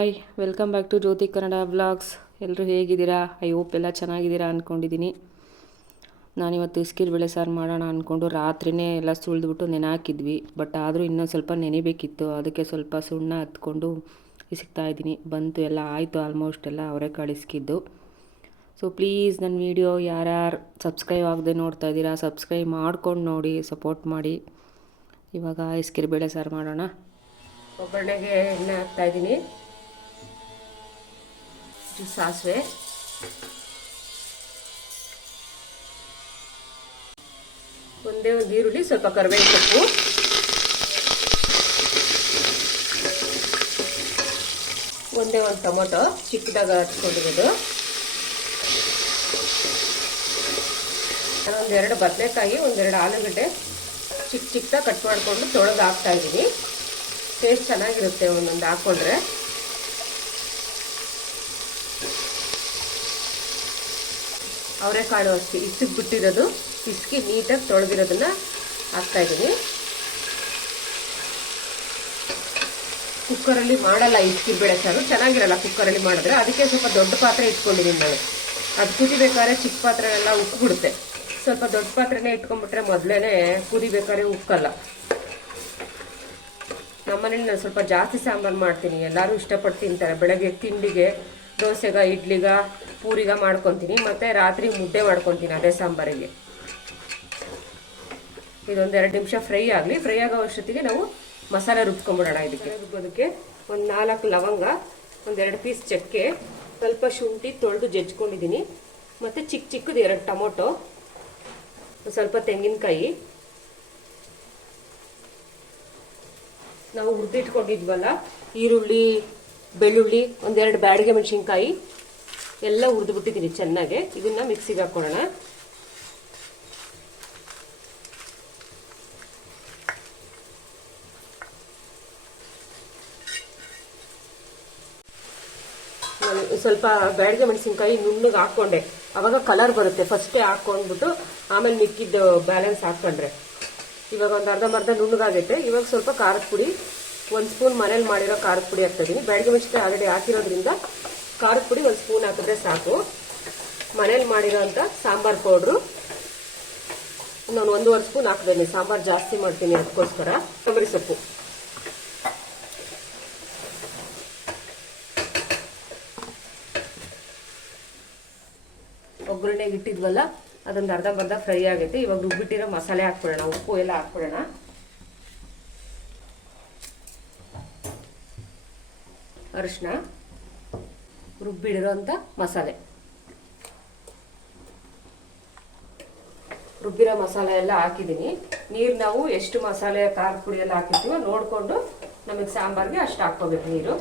Hi welcome back to Jyothi Kannada vlogs. ಎಲ್ಲರೂ ಹೇಗಿದ್ದೀರಾ? I hope ಎಲ್ಲ ಚೆನ್ನಾಗಿದ್ದೀರಾ ಅಂದ್ಕೊಂಡಿದ್ದೀನಿ. ನಾನಿವತ್ತು ಇಸ್ಕಿರ್ ಬೇಳೆ ಸಾರು ಮಾಡೋಣ ಅಂದ್ಕೊಂಡು ರಾತ್ರಿಯೇ ಎಲ್ಲ ಸುಳಿದ್ಬಿಟ್ಟು ನೆನೆ ಹಾಕಿದ್ವಿ. ಬಟ್ ಆದರೂ ಇನ್ನೊಂದು ಸ್ವಲ್ಪ ನೆನೆಬೇಕಿತ್ತು. ಅದಕ್ಕೆ ಸ್ವಲ್ಪ ಸುಣ್ಣ ಹತ್ಕೊಂಡು ಇಸ್ಕ್ತಾಯಿದ್ದೀನಿ. ಬಂತು, ಎಲ್ಲ ಆಯಿತು ಆಲ್ಮೋಸ್ಟ್. ಎಲ್ಲ ಅವರೆಕಾಳು ಇಸ್ಕಿದ್ದು. ಸೊ ಪ್ಲೀಸ್ ನನ್ನ ವೀಡಿಯೋ ಯಾರ್ಯಾರು ಸಬ್ಸ್ಕ್ರೈಬ್ ಆಗದೆ ನೋಡ್ತಾ ಇದ್ದೀರಾ, ಸಬ್ಸ್ಕ್ರೈಬ್ ಮಾಡ್ಕೊಂಡು ನೋಡಿ, ಸಪೋರ್ಟ್ ಮಾಡಿ. ಇವಾಗ ಇಸ್ಕಿರ್ ಬೇಳೆ ಸಾರು ಮಾಡೋಣ. ಒಗ್ಗರಣೆಗೆ ಎಣ್ಣೆ ಹಾಕ್ತಾಯಿದ್ದೀನಿ. ಸಾಸಿವೆ, ಒಂದೇ ಒಂದು ಈರುಳ್ಳಿ, ಸ್ವಲ್ಪ ಕರಿಬೇವು ಸೊಪ್ಪು, ಒಂದೇ ಒಂದು ಟೊಮೊಟೊ ಚಿಕ್ಕದಾಗ ಹಚ್ಕೊಂಡಿರೋದು, ಒಂದೆರಡು ಬದನೆಕಾಯಿ, ಒಂದೆರಡು ಆಲೂಗಡ್ಡೆ ಚಿಕ್ಕದಾಗಿ ಕಟ್ ಮಾಡಿಕೊಂಡು ತೊಳೆದು ಹಾಕ್ತಾ ಇದ್ದೀನಿ. ಟೇಸ್ಟ್ ಚೆನ್ನಾಗಿರುತ್ತೆ ಒಂದೊಂದು ಹಾಕ್ಕೊಂಡ್ರೆ. ಅವರೆಕಾಳು ಅಷ್ಟೇ ಇಸ್ಕ್ ಬಿಟ್ಟಿರೋದು, ಇಸ್ಕಿ ನೀಟಾಗಿ ತೊಳೆದಿರೋದನ್ನ ಹಾಕ್ತಾಯಿದ್ದೀನಿ. ಕುಕ್ಕರಲ್ಲಿ ಮಾಡಲ್ಲ ಇಸ್ಕಿ ಬೇಳೆ ಸಾರು, ಚೆನ್ನಾಗಿರಲ್ಲ ಕುಕ್ಕರಲ್ಲಿ ಮಾಡಿದ್ರೆ. ಅದಕ್ಕೆ ಸ್ವಲ್ಪ ದೊಡ್ಡ ಪಾತ್ರೆ ಇಟ್ಕೊಂಡಿದ್ದೀನಿ ನಾನು. ಅದು ಕುದಿಬೇಕಾದ್ರೆ ಚಿಕ್ಕ ಪಾತ್ರೆ ಎಲ್ಲ ಉಕ್ಕಿಬಿಡುತ್ತೆ. ಸ್ವಲ್ಪ ದೊಡ್ಡ ಪಾತ್ರೆನೇ ಇಟ್ಕೊಂಡ್ಬಿಟ್ರೆ ಮೊದಲೇ ಕುದಿಬೇಕಾದ್ರೆ ಉಕ್ಕಲ್ಲ. ನಮ್ಮನೇಲಿ ನಾನು ಸ್ವಲ್ಪ ಜಾಸ್ತಿ ಸಾಂಬಾರು ಮಾಡ್ತೀನಿ, ಎಲ್ಲರೂ ಇಷ್ಟಪಟ್ಟು ತಿಂತಾರೆ. ಬೆಳಗ್ಗೆ ತಿಂಡಿಗೆ, ದೋಸೆಗ, ಇಡ್ಲಿಗ, ಪೂರಿಗ ಮಾಡ್ಕೊತೀನಿ, ಮತ್ತು ರಾತ್ರಿ ಮುದ್ದೆ ಮಾಡ್ಕೊತೀನಿ ಅದೇ ಸಾಂಬಾರಿಗೆ. ಇದೊಂದೆರಡು ನಿಮಿಷ ಫ್ರೈ ಆಗಲಿ. ಫ್ರೈ ಆಗೋ ಅಷ್ಟೊತ್ತಿಗೆ ನಾವು ಮಸಾಲೆ ರುಬ್ಕೊಂಡ್ಬಿಡೋಣ. ರುಬ್ಬೋದಕ್ಕೆ ಒಂದು 4 ಲವಂಗ, ಒಂದೆರಡು ಪೀಸ್ ಚಕ್ಕೆ, ಸ್ವಲ್ಪ ಶುಂಠಿ ತೊಳೆದು ಜಜ್ಕೊಂಡಿದ್ದೀನಿ, ಮತ್ತು ಚಿಕ್ಕದು 2 ಟೊಮೊಟೊ, ಸ್ವಲ್ಪ ತೆಂಗಿನಕಾಯಿ, ನಾವು ಹುರಿದಿಟ್ಕೊಂಡಿದ್ವಲ್ಲ ಈರುಳ್ಳಿ, ಬೆಳ್ಳುಳ್ಳಿ, ಒಂದೆರಡು ಬ್ಯಾಡಿಗೆ ಮೆಣಸಿನ್ಕಾಯಿ ಎಲ್ಲ ಹುರಿದ್ಬಿಟ್ಟಿದ್ದೀನಿ ಚೆನ್ನಾಗಿ. ಇದನ್ನ ಮಿಕ್ಸಿಗೆ ಹಾಕೊಳ್ಳೋಣ. ಸ್ವಲ್ಪ ಬ್ಯಾಡಿಗೆ ಮೆಣಸಿನ್ಕಾಯಿ ನುಣ್ಣಗೆ ಹಾಕ್ಕೊಂಡೆ, ಅವಾಗ ಕಲರ್ ಬರುತ್ತೆ. ಫಸ್ಟೇ ಹಾಕ್ಕೊಂಡ್ಬಿಟ್ಟು ಆಮೇಲೆ ಮಿಕ್ಕಿದ್ದು ಬ್ಯಾಲೆನ್ಸ್ ಹಾಕ್ಕೊಂಡ್ರೆ. ಇವಾಗ ಒಂದು ಅರ್ಧಂಬರ್ಧ ನುಣ್ಣಗಾಗೈತೆ. ಇವಾಗ ಸ್ವಲ್ಪ ಖಾರದ ಪುಡಿ, 1 ಸ್ಪೂನ್ ಮನೇಲಿ ಮಾಡಿರೋ ಖಾರದ ಪುಡಿ ಹಾಕ್ತಾಯಿದ್ದೀನಿ. ಬ್ಯಾಡಿಗೆ ಮೆಣಸಿನ್ಕಾಯಿ ಆಲ್ರೆಡಿ ಹಾಕಿರೋದ್ರಿಂದ ಖಾರದ ಪುಡಿ 1 ಸ್ಪೂನ್ ಹಾಕಿದ್ರೆ ಸಾಕು. ಮನೇಲಿ ಮಾಡಿರೋ ಅಂಥ ಸಾಂಬಾರು ಪೌಡ್ರು ನಾನು 1.5 ಸ್ಪೂನ್ ಹಾಕ್ತೀನಿ. ಸಾಂಬಾರು ಜಾಸ್ತಿ ಮಾಡ್ತೀನಿ ಅದಕ್ಕೋಸ್ಕರ. ಕೊತ್ತಂಬರಿ ಸೊಪ್ಪು, ಒಗ್ಗರಣೆಗೆ ಇಟ್ಟಿದ್ವಲ್ಲ ಅದೊಂದು ಅರ್ಧಂಬರ್ಧ ಫ್ರೈ ಆಗೈತೆ. ಇವಾಗ ರುಬ್ಬಿಟ್ಟಿರೋ ಮಸಾಲೆ ಹಾಕ್ಬಿಡೋಣ. ಉಪ್ಪು ಎಲ್ಲ ಹಾಕ್ಬಿಡೋಣ. ಅರಿಶಿನ, ರುಬ್ಬಿಡಿರೋಂಥ ಮಸಾಲೆ, ರುಬ್ಬಿರೋ ಮಸಾಲೆ ಎಲ್ಲ ಹಾಕಿದ್ದೀನಿ. ನೀರು ನಾವು ಎಷ್ಟು ಮಸಾಲೆ ಖಾರದ ಪುಡಿ ಎಲ್ಲ ಹಾಕಿರ್ತೀವೋ ನೋಡಿಕೊಂಡು ನಮಗೆ ಸಾಂಬಾರಿಗೆ ಅಷ್ಟು ಹಾಕ್ಕೋಬೇಕು ನೀರು.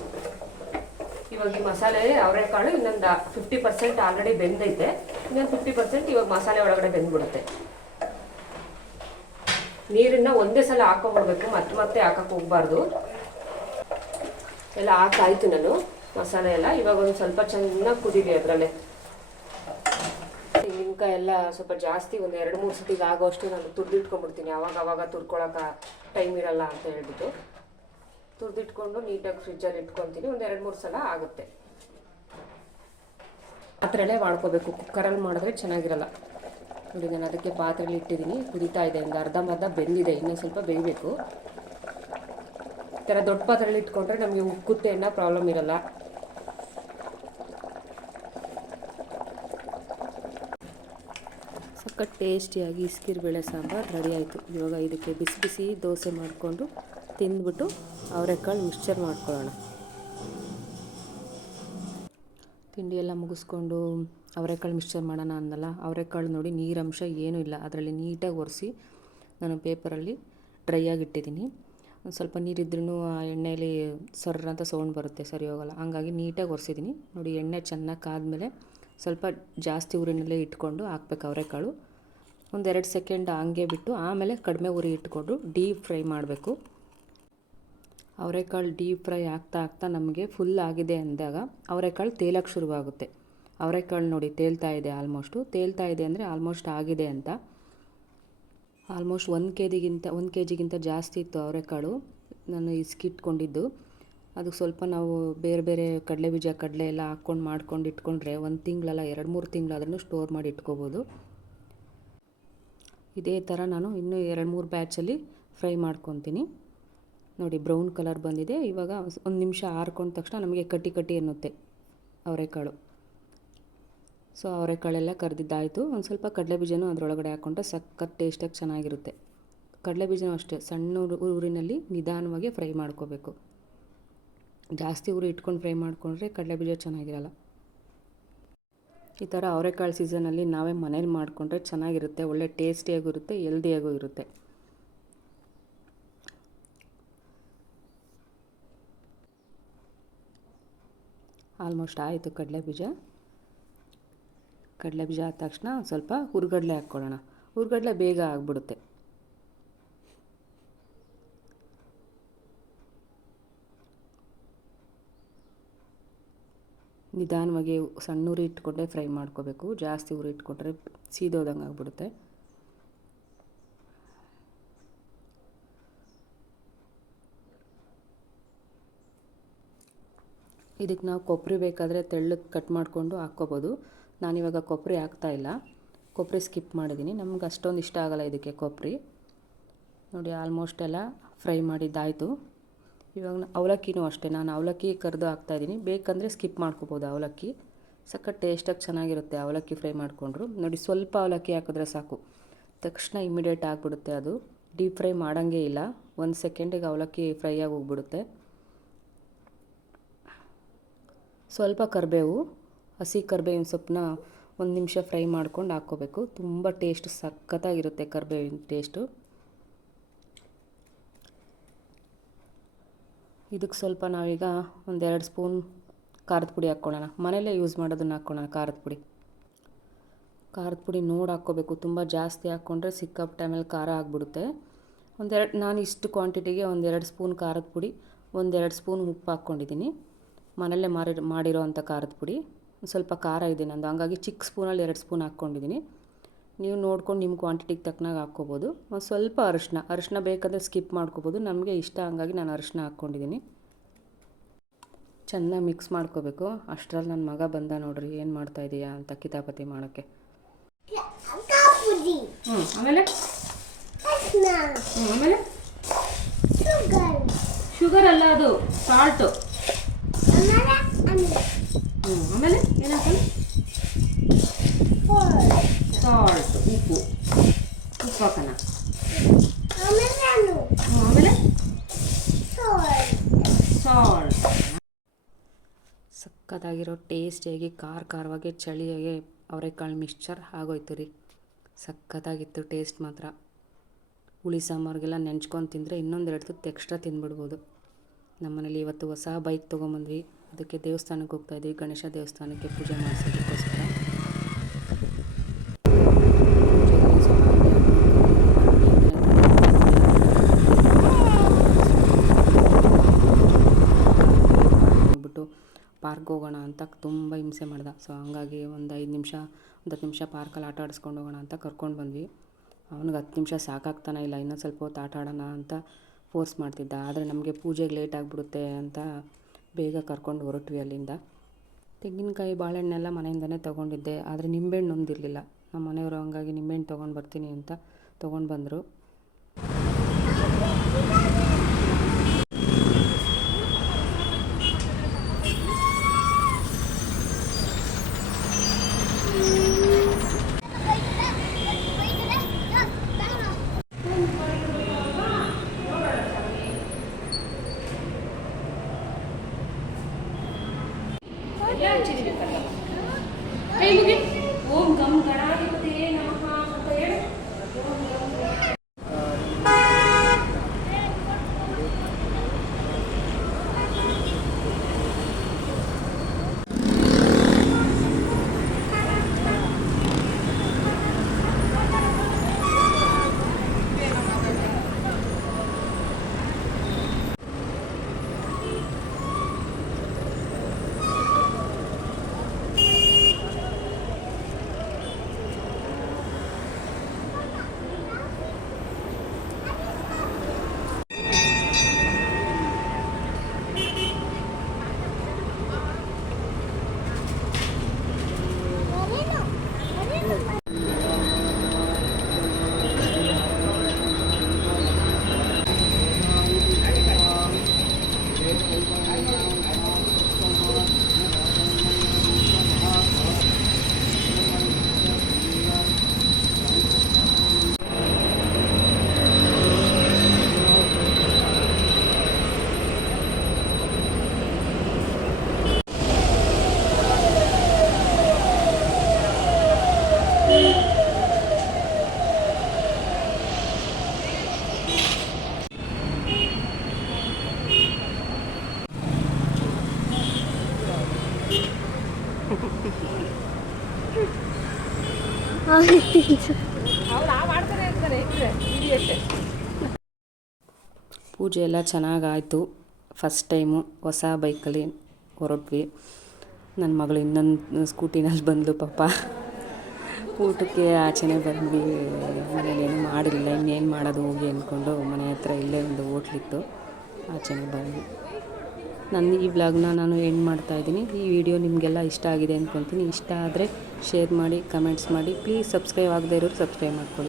ಇವಾಗ ಈ ಮಸಾಲೆ ಅವರೆಕಾಳು ಇನ್ನೊಂದು 50% ಆಲ್ರೆಡಿ ಬೆಂದೈತೆ. ಇನ್ನೊಂದು 50% ಇವಾಗ ಮಸಾಲೆ ಒಳಗಡೆ ಬೆಂದ್ಬಿಡುತ್ತೆ. ನೀರನ್ನ ಒಂದೇ ಸಲ ಹಾಕೊಂಡ್ಬಿಡ್ಬೇಕು, ಮತ್ತೆ ಹಾಕಕ್ಕೆ ಹೋಗ್ಬಾರ್ದು. ಎಲ್ಲ ಹಾಕಾಯ್ತು ನಾನು ಮಸಾಲೆ ಎಲ್ಲ. ಇವಾಗ ಒಂದು ಸ್ವಲ್ಪ ಚೆನ್ನಾಗಿ ಕುದೀಲಿ. ಅದರಲ್ಲೇ ತೆಂಗಿನಕಾಯಿ ಎಲ್ಲ ಸ್ವಲ್ಪ ಜಾಸ್ತಿ, ಒಂದು 2-3 ಸತಿಗೆ ಆಗೋಷ್ಟು ನಾನು ತುರಿದಿಟ್ಕೊಂಡ್ಬಿಡ್ತೀನಿ. ಅವಾಗ ತುರ್ಕೊಳಕ್ಕೆ ಟೈಮ್ ಇರಲ್ಲ ಅಂತ ಹೇಳ್ಬಿಟ್ಟು ತುರಿದಿಟ್ಕೊಂಡು ನೀಟಾಗಿ ಫ್ರಿಜ್ಜಲ್ಲಿ ಇಟ್ಕೊತೀನಿ. ಒಂದು 2-3 ಸಲ ಆಗುತ್ತೆ. ಪಾತ್ರೆಲ್ಲೇ ಮಾಡ್ಕೋಬೇಕು, ಕುಕ್ಕರಲ್ಲಿ ಮಾಡಿದ್ರೆ ಚೆನ್ನಾಗಿರಲ್ಲ. ನೋಡಿ ನಾನು ಅದಕ್ಕೆ ಪಾತ್ರೆಯಲ್ಲಿ ಇಟ್ಟಿದ್ದೀನಿ, ಕುದೀತಾ ಇದೆ. ಒಂದು ಅರ್ಧಂಬರ್ಧ ಬೆಂದಿದೆ, ಇನ್ನೊಂದು ಸ್ವಲ್ಪ ಬೇಯಬೇಕು. ಈ ಥರ ದೊಡ್ಡ ಪಾತ್ರೆಯಲ್ಲಿ ಇಟ್ಕೊಂಡ್ರೆ ನಮಗೆ ಉಕ್ಕುತ್ತೆ ಅನ್ನೋ ಪ್ರಾಬ್ಲಮ್ ಇರಲ್ಲ. ಸಖತ್ ಟೇಸ್ಟಿಯಾಗಿ ಇಸ್ಕಿರ್ ಬೇಳೆ ಸಾಂಬಾರು ರೆಡಿ ಆಯಿತು. ಇವಾಗ ಇದಕ್ಕೆ ಬಿಸಿ ಬಿಸಿ ದೋಸೆ ಮಾಡಿಕೊಂಡು ತಿಂದ್ಬಿಟ್ಟು ಅವರೆಕಾಳು ಮಿಕ್ಸ್ಚರ್ ಮಾಡ್ಕೊಳ್ಳೋಣ. ತಿಂಡಿ ಎಲ್ಲ ಮುಗಿಸ್ಕೊಂಡು ಅವರೆಕಾಳು ಮಿಕ್ಸ್ಚರ್ ಮಾಡೋಣ ಅಂದಲ್ಲ. ಅವರೆಕಾಳು ನೋಡಿ ನೀರಂಶ ಏನೂ ಇಲ್ಲ, ಅದರಲ್ಲಿ ನೀಟಾಗಿ ಒರೆಸಿ ನಾನು ಪೇಪರಲ್ಲಿ ಡ್ರೈ ಆಗಿಟ್ಟಿದ್ದೀನಿ. ಒಂದು ಸ್ವಲ್ಪ ನೀರಿದ್ರೂ ಆ ಎಣ್ಣೆಯಲ್ಲಿ ಸರ್ರ ಅಂತ ಸೌಂಡ್ ಬರುತ್ತೆ, ಸರಿ ಹೋಗೋಲ್ಲ. ಹಂಗಾಗಿ ನೀಟಾಗಿ ಒರೆಸಿದ್ದೀನಿ. ನೋಡಿ ಎಣ್ಣೆ ಚೆನ್ನಾಗಿ ಕಾದ್ಮೇಲೆ ಸ್ವಲ್ಪ ಜಾಸ್ತಿ ಉರಿನಲ್ಲೇ ಇಟ್ಕೊಂಡು ಹಾಕ್ಬೇಕು ಅವರೆಕಾಳು. ಒಂದು 2 ಸೆಕೆಂಡ್ ಹಂಗೆ ಬಿಟ್ಟು ಆಮೇಲೆ ಕಡಿಮೆ ಉರಿ ಇಟ್ಕೊಂಡು ಡೀಪ್ ಫ್ರೈ ಮಾಡಬೇಕು. ಅವರೆಕಾಳು ಡೀಪ್ ಫ್ರೈ ಆಗ್ತಾ ನಮಗೆ ಫುಲ್ ಆಗಿದೆ ಅಂದಾಗ ಅವರೆಕಾಳು ತೇಲಕ್ಕೆ ಶುರುವಾಗುತ್ತೆ. ಅವರೆಕಾಳು ನೋಡಿ ತೇಲ್ತಾ ಇದೆ, ತೇಲ್ತಾ ಇದೆ ಅಂದರೆ ಆಲ್ಮೋಸ್ಟ್ ಆಗಿದೆ ಅಂತ. ಆಲ್ಮೋಸ್ಟ್ 1 ಕೆ ಜಿಗಿಂತ ಜಾಸ್ತಿ ಇತ್ತು ಅವರೆಕಾಳು ನಾನು ಇಸ್ಕಿಟ್ಕೊಂಡಿದ್ದು. ಅದಕ್ಕೆ ಸ್ವಲ್ಪ ನಾವು ಬೇರೆ ಬೇರೆ ಕಡಲೆ ಬೀಜ ಕಡಲೆ ಎಲ್ಲ ಹಾಕ್ಕೊಂಡು ಮಾಡ್ಕೊಂಡು ಇಟ್ಕೊಂಡ್ರೆ 1 ತಿಂಗಳಲ್ಲ 2-3 ತಿಂಗಳಾದ್ರೂ ಸ್ಟೋರ್ ಮಾಡಿ ಇಟ್ಕೋಬೋದು. ಇದೇ ಥರ ನಾನು ಇನ್ನೂ 2-3 ಬ್ಯಾಚಲ್ಲಿ ಫ್ರೈ ಮಾಡ್ಕೊತೀನಿ. ನೋಡಿ ಬ್ರೌನ್ ಕಲರ್ ಬಂದಿದೆ. ಇವಾಗ 1 ನಿಮಿಷ ಆರ್ಕೊಂಡ ತಕ್ಷಣ ನಮಗೆ ಕಟ್ಟಿ ಕಟ್ಟಿ ಅನ್ನುತ್ತೆ ಅವರೆಕಾಳು. ಸೊ ಅವರೆಕಾಳೆಲ್ಲ ಕರೆದಿದ್ದಾಯಿತು. ಒಂದು ಸ್ವಲ್ಪ ಕಡಲೆ ಬೀಜನೂ ಅದರೊಳಗಡೆ ಹಾಕ್ಕೊಂಡ್ರೆ ಸಖತ್ ಟೇಸ್ಟಾಗಿ ಚೆನ್ನಾಗಿರುತ್ತೆ. ಕಡಲೆ ಬೀಜನೂ ಅಷ್ಟೇ ಸಣ್ಣ ಊರಿನಲ್ಲಿ ನಿಧಾನವಾಗಿ ಫ್ರೈ ಮಾಡ್ಕೋಬೇಕು. ಜಾಸ್ತಿ ಉರಿ ಇಟ್ಕೊಂಡು ಫ್ರೈ ಮಾಡಿಕೊಂಡ್ರೆ ಕಡಲೆ ಬೀಜ ಚೆನ್ನಾಗಿರಲ್ಲ. ಈ ಥರ ಅವರೆಕಾಳು ಸೀಸನಲ್ಲಿ ನಾವೇ ಮನೇಲಿ ಮಾಡಿಕೊಂಡ್ರೆ ಚೆನ್ನಾಗಿರುತ್ತೆ. ಒಳ್ಳೆ ಟೇಸ್ಟಿಯಾಗೂ ಇರುತ್ತೆ, ಹೆಲ್ದಿಯಾಗೂ ಇರುತ್ತೆ. ಆಲ್ಮೋಸ್ಟ್ ಆಯಿತು ಕಡಲೆ ಬೀಜ ಆದ ತಕ್ಷಣ ಸ್ವಲ್ಪ ಹುರ್ಗಡ್ಲೆ ಹಾಕ್ಕೊಳ್ಳೋಣ. ಹುರ್ಗಡ್ಲೆ ಬೇಗ ಆಗಿಬಿಡುತ್ತೆ. ನಿಧಾನವಾಗಿ ಸಣ್ಣ ಉರಿ ಇಟ್ಕೊಂಡೆ ಫ್ರೈ ಮಾಡ್ಕೋಬೇಕು. ಜಾಸ್ತಿ ಉರಿ ಇಟ್ಕೊಂಡ್ರೆ ಸೀದೋದಂಗೆ ಆಗಿಬಿಡುತ್ತೆ. ಇದಕ್ಕೆ ನಾವು ಕೊಬ್ಬರಿ ಬೇಕಾದರೆ ತೆಳ್ಳಗೆ ಕಟ್ ಮಾಡಿಕೊಂಡು ಹಾಕ್ಕೋಬೋದು. ನಾನಿವಾಗ ಕೊಬ್ಬರಿ ಹಾಕ್ತಾಯಿಲ್ಲ, ಕೊಬ್ಬರಿ ಸ್ಕಿಪ್ ಮಾಡಿದ್ದೀನಿ. ನಮ್ಗೆ ಅಷ್ಟೊಂದು ಇಷ್ಟ ಆಗೋಲ್ಲ ಇದಕ್ಕೆ ಕೊಬ್ಬರಿ. ನೋಡಿ ಆಲ್ಮೋಸ್ಟ್ ಎಲ್ಲ ಫ್ರೈ ಮಾಡಿದ್ದಾಯಿತು. ಇವಾಗ ಅವಲಕ್ಕಿನೂ ಅಷ್ಟೇ, ನಾನು ಅವಲಕ್ಕಿ ಕರೆದು ಹಾಕ್ತಾಯಿದ್ದೀನಿ. ಬೇಕಂದರೆ ಸ್ಕಿಪ್ ಮಾಡ್ಕೋಬೋದು. ಅವಲಕ್ಕಿ ಸಖತ್ ಟೇಸ್ಟಾಗಿ ಚೆನ್ನಾಗಿರುತ್ತೆ ಅವಲಕ್ಕಿ ಫ್ರೈ ಮಾಡಿಕೊಂಡ್ರು. ನೋಡಿ ಸ್ವಲ್ಪ ಅವಲಕ್ಕಿ ಹಾಕಿದ್ರೆ ಸಾಕು, ತಕ್ಷಣ ಇಮಿಡಿಯೇಟ್ ಆಗಿಬಿಡುತ್ತೆ. ಅದು ಡೀಪ್ ಫ್ರೈ ಮಾಡೋಂಗೇ ಇಲ್ಲ, 1 ಸೆಕೆಂಡಿಗೆ ಅವಲಕ್ಕಿ ಫ್ರೈ ಆಗಿ ಹೋಗ್ಬಿಡುತ್ತೆ. ಸ್ವಲ್ಪ ಕರಿಬೇವು, ಹಸಿ ಕರಿಬೇವಿನ ಸೊಪ್ಪನ್ನ 1 ನಿಮಿಷ ಫ್ರೈ ಮಾಡ್ಕೊಂಡು ಹಾಕ್ಕೋಬೇಕು. ತುಂಬ ಟೇಸ್ಟ್ ಸಖತ್ತಾಗಿರುತ್ತೆ ಕರಿಬೇವಿನ ಟೇಸ್ಟು. ಇದಕ್ಕೆ ಸ್ವಲ್ಪ ನಾವೀಗ 1-2 ಸ್ಪೂನ್ ಖಾರದ ಪುಡಿ ಹಾಕ್ಕೊಳ್ಳೋಣ. ಮನೆಯಲ್ಲೇ ಯೂಸ್ ಮಾಡೋದನ್ನು ಹಾಕ್ಕೊಳ್ಳೋಣ. ಖಾರದ ಪುಡಿ ನೋಡಿ ಹಾಕ್ಕೋಬೇಕು. ತುಂಬ ಜಾಸ್ತಿ ಹಾಕ್ಕೊಂಡ್ರೆ ಸಿಕ್ಕಾಪಟ್ಟೆ ಆಮೇಲೆ ಖಾರ ಆಗಿಬಿಡುತ್ತೆ. ನಾನು ಇಷ್ಟು ಕ್ವಾಂಟಿಟಿಗೆ 1-2 ಸ್ಪೂನ್ ಖಾರದ ಪುಡಿ, 1-2 ಸ್ಪೂನ್ ಉಪ್ಪು ಹಾಕ್ಕೊಂಡಿದ್ದೀನಿ. ಮನೆಯಲ್ಲೇ ಮಾಡಿರೋ ಅಂಥ ಖಾರದ ಪುಡಿ. ಸ್ವಲ್ಪ ಖಾರ ಇದೆ ನಂದು, ಹಂಗಾಗಿ ಚಿಕ್ಕ ಸ್ಪೂನಲ್ಲಿ 2 ಸ್ಪೂನ್ ಹಾಕ್ಕೊಂಡಿದ್ದೀನಿ. ನೀವು ನೋಡ್ಕೊಂಡು ನಿಮ್ಮ ಕ್ವಾಂಟಿಟಿಗೆ ತಕ್ಕನಾಗ ಹಾಕ್ಕೋಬೋದು. ಒಂದು ಸ್ವಲ್ಪ ಅರಿಶಿನ ಬೇಕಂದರೆ ಸ್ಕಿಪ್ ಮಾಡ್ಕೋಬೋದು. ನಮಗೆ ಇಷ್ಟ, ಹಂಗಾಗಿ ನಾನು ಅರಿಶಿನ ಹಾಕ್ಕೊಂಡಿದ್ದೀನಿ. ಚೆನ್ನಾಗಿ ಮಿಕ್ಸ್ ಮಾಡ್ಕೋಬೇಕು. ಅಷ್ಟರಲ್ಲಿ ನನ್ನ ಮಗ ಬಂದ ನೋಡ್ರಿ, ಏನು ಮಾಡ್ತಾ ಇದೀಯಾ ಅಂತ ಕಿತಾಪತಿ ಮಾಡೋಕ್ಕೆ. ಆಮೇಲೆ ಶುಗರ್ ಅಲ್ಲ, ಅದು ಸಾಲ್ಟು. ಆಮೇಲೆ ಏನಾಗ್ತದೆ? ಸಾಲ್ಟ್, ಉಪ್ಪು ಹಾಕೋಣ. ಆಮೇಲೆ ಸಾಲ್ಟ್. ಸಕ್ಕತ್ತಾಗಿರೋ ಟೇಸ್ಟಿಯಾಗಿ ಖಾರವಾಗಿ ಚಳಿಯಾಗಿ ಅವರೆಕಾಳು ಮಿಕ್ಸ್ಚರ್ ಆಗೋಯ್ತು ರೀ. ಸಕ್ಕತ್ತಾಗಿತ್ತು ಟೇಸ್ಟ್ ಮಾತ್ರ. ಹುಳಿ ಸಾಂಬಾರಿಗೆಲ್ಲ ನೆಂಚ್ಕೊಂಡು ತಿಂದರೆ ಇನ್ನೊಂದು 2 ತುತ್ತು ಎಕ್ಸ್ಟ್ರಾ ತಿಂದ್ಬಿಡ್ಬೋದು. ನಮ್ಮನೇಲಿ ಇವತ್ತು ಹೊಸ ಬೈಕ್ ತೊಗೊಂಬಂದ್ವಿ. ಅದಕ್ಕೆ ದೇವಸ್ಥಾನಕ್ಕೆ ಹೋಗ್ತಾಯಿದ್ವಿ, ಗಣೇಶ ದೇವಸ್ಥಾನಕ್ಕೆ ಪೂಜೆ ಮಾಡಿಸೋದಕ್ಕೋಸ್ಕರ. ಬಿಟ್ಟು ಪಾರ್ಕ್ ಹೋಗೋಣ ಅಂತ ತುಂಬ ಹಿಂಸೆ ಮಾಡ್ದ. ಸೊ ಹಂಗಾಗಿ ಒಂದು 5 ನಿಮಿಷ 10 ನಿಮಿಷ ಪಾರ್ಕಲ್ಲಿ ಆಟ ಆಡಿಸ್ಕೊಂಡು ಹೋಗೋಣ ಅಂತ ಕರ್ಕೊಂಡು ಬಂದ್ವಿ. ಅವನಿಗೆ 10 ನಿಮಿಷ ಸಾಕಾಗ್ತಾನೆ ಇಲ್ಲ, ಇನ್ನೊಂದು ಸ್ವಲ್ಪ ಹೊತ್ತು ಆಟ ಆಡೋಣ ಅಂತ ಫೋರ್ಸ್ ಮಾಡ್ತಿದ್ದ. ಆದರೆ ನಮಗೆ ಪೂಜೆಗೆ ಲೇಟ್ ಆಗಿಬಿಡುತ್ತೆ ಅಂತ ಬೇಗ ಕರ್ಕೊಂಡು ಹೊರಟ್ವಿ ಅಲ್ಲಿಂದ. ತೆಂಗಿನಕಾಯಿ ಬಾಳೆಹಣ್ಣೆಲ್ಲ ಮನೆಯಿಂದನೇ ತೊಗೊಂಡಿದ್ದೆ, ಆದರೆ ನಿಂಬೆಹಣ್ಣು ಒಂದಿರಲಿಲ್ಲ. ನಮ್ಮ ಮನೆಯವರು ಹಂಗಾಗಿ ನಿಂಬೆಹಣ್ಣು ತೊಗೊಂಡು ಬರ್ತೀನಿ ಅಂತ ತೊಗೊಂಡು ಬಂದರು. ಕೈ ಮುಗಿ. ಓಂ ಗಂ ಗಣಾಧಿಪತಿಯೇ ನಮಃ ಅಂತ ಹೇಳು. ಪೂಜೆ ಎಲ್ಲ ಚೆನ್ನಾಗಾಯಿತು. ಫಸ್ಟ್ ಟೈಮು ಹೊಸ ಬೈಕಲ್ಲಿ ಹೊರಟ್ವಿ. ನನ್ನ ಮಗಳು ಇನ್ನೊಂದು ಸ್ಕೂಟಿನಲ್ಲಿ ಬಂದಳು ಪಾಪ. ಊಟಕ್ಕೆ ಆಚೆನೇ ಬಂದ್ವಿ, ಮನೇಲಿ ಏನೂ ಮಾಡಿರಲಿಲ್ಲ, ಇನ್ನೇನು ಮಾಡೋದು ಹೋಗಿ ಅಂದ್ಕೊಂಡು ಮನೆ ಹತ್ರ ಇಲ್ಲೇ ಒಂದು ಹೋಟ್ಲಿತ್ತು, ಆಚೆನೇ ಬಂದ್ವಿ. ನನ್ನ ಈ ವ್ಲಾಗ್ನ ನಾನು ಎಂಡ್ ಮಾಡ್ತಾಯಿದ್ದೀನಿ. ಈ ವಿಡಿಯೋ ನಿಮಗೆಲ್ಲ ಇಷ್ಟ ಆಗಿದೆ ಅಂದ್ಕೊತೀನಿ. ಇಷ್ಟ ಆದರೆ ಶೇರ್ ಮಾಡಿ, ಕಮೆಂಟ್ಸ್ ಮಾಡಿ. ಪ್ಲೀಸ್ ಸಬ್ಸ್ಕ್ರೈಬ್ ಆಗದೇ ಇರೋರು ಸಬ್ಸ್ಕ್ರೈಬ್ ಮಾಡ್ಕೊಳ್ಳಿ.